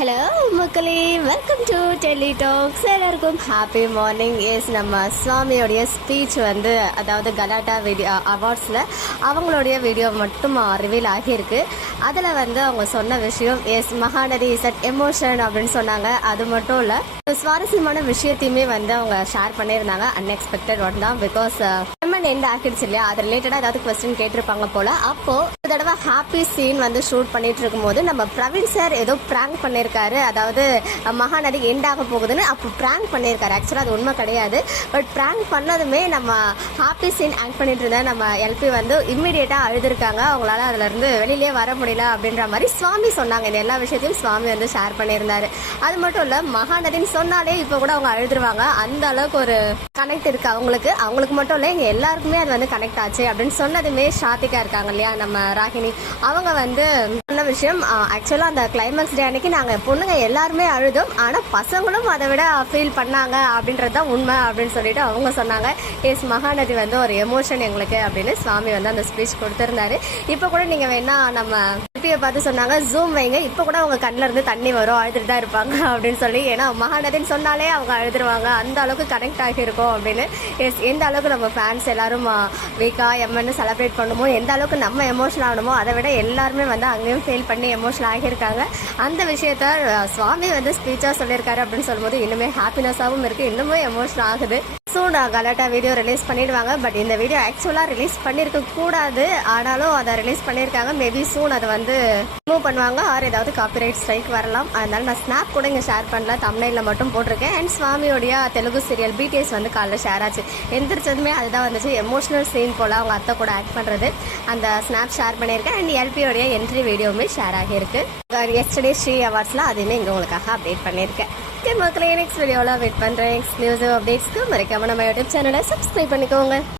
Hello மக்களே, welcome to Delhi tax. எல்லாருக்கும் happy morning. S, நம்ம சுவாமியோடைய ஸ்பீச் அதாவது கலாட்டா வீடியோ அவார்ட்ஸில் அவங்களுடைய வீடியோ மட்டும் ரிவீல் ஆகியிருக்கு. அதில் அவங்க சொன்ன விஷயம், yes Mahanadi is at emotion அப்படின்னு சொன்னாங்க. அது மட்டும் இல்லை, சுவாரஸ்யமான விஷயத்தையுமே அவங்க ஷேர் பண்ணியிருந்தாங்க. அன்எக்ஸ்பெக்டட் ஒன் தான். பிகாஸ் எண்ட் ஆகிடுச்சு இல்லையா, அது ரிலேட்டடாக ஏதாவது கொஸ்டின் கேட்டிருப்பாங்க போல. அப்போ ஒரு தடவை ஹாப்பி சீன் ஷூட் பண்ணிட்டு இருக்கும்போது நம்ம பிரவீன் சார் ஏதோ பிராங்க் பண்ணியிருக்காரு. அதாவது மகாநதி எண்ட் ஆக போகுதுன்னு அப்போ பிராங்க் பண்ணியிருக்காரு. ஆக்சுவலாக அது உண்மை கிடையாது. பட் பிராங்க் பண்ணதுமே நம்ம ஹாப்பி சீன் ஆக்ட் பண்ணிட்டு இருந்த நம்ம எல்பி இம்மிடியேட்டாக அழுதுருக்காங்க. அவங்களால அதுல இருந்து வெளியிலே வர முடியல அப்படின்ற மாதிரி சுவாமி சொன்னாங்க. இந்த எல்லா விஷயத்தையும் சுவாமி ஷேர் பண்ணியிருந்தாரு. அது மட்டும் இல்லை, மகாநதின்னு சொன்னாலே இப்போ கூட அவங்க அழுதுருவாங்க. அந்த அளவுக்கு ஒரு கனெக்ட் இருக்கு அவங்களுக்கு மட்டும் இல்லை, எங்க எல்லாருக்குமே அது கனெக்ட் ஆச்சு அப்படின்னு சொன்னதுமே ஷாத்திகா இருக்காங்க இல்லையா, நம்ம ராகினி, அவங்க சொன்ன விஷயம், ஆக்சுவலா அந்த கிளைமேக்ஸ் டே அன்னைக்கு நாங்க பொண்ணுங்க எல்லாருமே அழுதும், ஆனா பசங்களும் அதை விட ஃபீல் பண்ணாங்க அப்படின்றது தான் உண்மை அப்படின்னு சொல்லிட்டு அவங்க சொன்னாங்க. எஸ், மகாநதி ஒரு எமோஷன் எங்களுக்கு அப்படின்னு சுவாமி அந்த ஸ்பீச் கொடுத்திருந்தாரு. இப்ப கூட நீங்க வேணா நம்ம பார்த்து சொன்னாங்க, ஜூம் வைங்க, இப்ப கூட அவங்க கண்ணுல இருந்து தண்ணி வரும், அழுதுட்டு தான் இருப்பாங்க அப்படின்னு சொல்லி. ஏன்னா மகாநதின்னு சொன்னாலே அவங்க அழுதுருவாங்க, அந்த அளவுக்கு கனெக்ட் ஆகியிருக்கும் அப்படின்னு. எஸ், எந்த அளவுக்கு நம்ம ஃபேன்ஸ் எல்லாரும் வீக்கா எம்என்னு செலிப்ரேட் பண்ணுமோ, எந்த அளவுக்கு நம்ம எமோஷனல் ஆகணுமோ, அதை விட எல்லாருமே அங்கேயும் ஃபீல் பண்ணி எமோஷனல் ஆகியிருக்காங்க. அந்த விஷயத்த சுவாமி ஸ்பீச்சா சொல்லியிருக்காரு அப்படின்னு சொல்லும்போது இன்னுமே ஹாப்பினஸாகவும் இருக்கு, இன்னுமே எமோஷனல் ஆகுது. சூன் கலாட்டா வீடியோ ரிலீஸ் பண்ணிடுவாங்க. பட் இந்த வீடியோ ஆக்சுவலா ரிலீஸ் பண்ணிருக்க கூடாது, ஆனாலும் அதை ரிலீஸ் பண்ணிருக்காங்க. மேபி சூன் அதை மூவ் பண்ணுவாங்க, ஆர் ஏதாவது காப்பிரைட் ஸ்ட்ரைக் வரலாம். அதனால நான் ஸ்னாப் கூட இங்க ஷேர் பண்ணல, தம்ப்நெயில்ல மட்டும் போட்டிருக்கேன். அண்ட் சுவாமியோடைய தெலுங்கு சீரியல் பிடிஎஸ் காலைல ஷேர் ஆச்சு. எந்திரிச்சதுமே அதுதான் வந்துச்சு, எமோஷனல் சீன் போல அவங்க அத்தை கூட ஆக்ட் பண்றது. அந்த ஸ்னாப் ஷேர் பண்ணியிருக்கேன். அண்ட் எல்பியோடைய என்ட்ரி வீடியோவுமே ஷேர் ஆகியிருக்கு. எஸ்டர்டே ஸ்ரீ அவார்ட்ஸ்ல அதையுமே இங்க உங்களுக்காக அப்டேட் பண்ணியிருக்கேன். மக்களே, நெக்ஸ்ட் வீடியோவில் வெயிட் பண்ணுறேன். எக்ஸ்க்ளூசிவ் அப்டேட்ஸ்க்கு மறக்காம நம்ம யூடியூப் சேனலை சப்ஸ்கிரைப் பண்ணிக்கோங்க.